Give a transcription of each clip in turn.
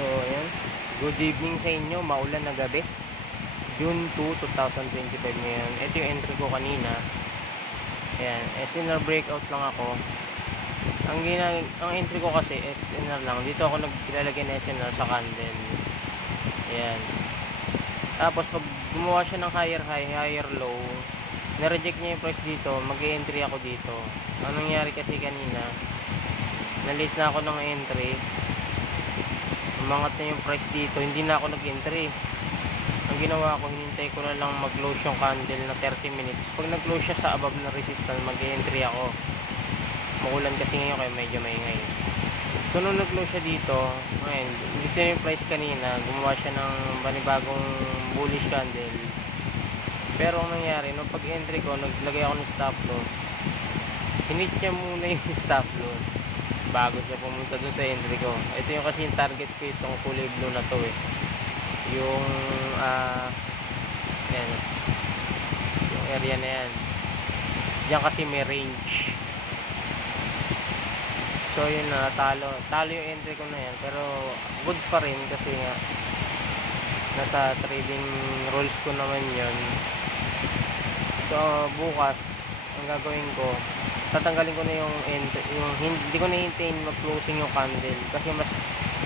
So, ayan. Good evening sa inyo. Maulan na gabi. June 2, 2025 ngayon. Ito yung entry ko kanina. Ayan. SNR breakout lang ako. Ang entry ko kasi SNR lang. Dito ako naglalagay ng SNR sa candle. Ayan. Tapos pag gumawa siya ng higher high, higher low, na-reject niya yung price dito, mag-entry ako dito. Ang nangyari kasi kanina, na-late na ako ng entry. Umangat na yung price dito, hindi na ako nag-entry. Ang ginawa ko, hinintay ko na lang mag-close yung candle na 30 minutes. Pag nag-close siya sa above na resistance, mag-entry ako. Makulan kasi ngayon kaya medyo maingay. So nung nag-close siya dito, ngayon, dito yung price kanina, gumawa siya ng panibagong bullish candle. Pero ang nangyari, nung pag-entry ko, naglagay ako ng stop loss. Hinit niya muna yung stop loss bago siya pumunta dun sa entry ko. Ito yung kasi yung target ko, itong kulay blue na to eh. Yung yan, yung area na yan. Diyan kasi may range. So yun na, talo yung entry ko na yan. Pero good pa rin kasi nga nasa trading rules ko naman yun. So bukas ang gagawin ko, tatanggalin ko na yung hindi ko na hintayin mag-closing yung candle kasi mas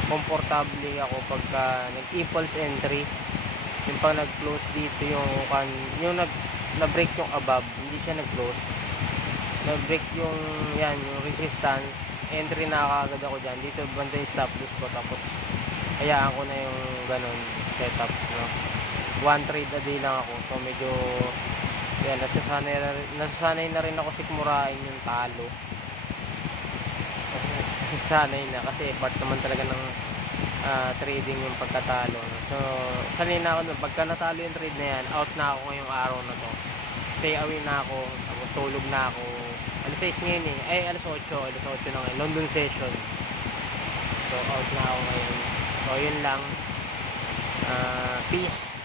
komportable ako pagka nag-impulse entry. Yung pag nag-close dito yung na-break yung above, hindi siya nag-close. Na-break yung yung resistance, entry na kagad ako dyan. Dito banda yung stop loss ko, tapos hayaan ko na yung ganun setup, no? One trade a day lang ako, so medyo yan, nasasanay na rin ako sikmurain yung talo. Sanay na kasi part naman talaga ng trading yung pagkatalo. So sanay na ako nun, pagka natalo yung trade na yan, out na ako ngayong araw na to. Stay away na ako, tapos tulog na ako. Alas 6 ngayon eh, ay alas 8 na ngayon, London session. So out na ako ngayon. So yun lang, peace.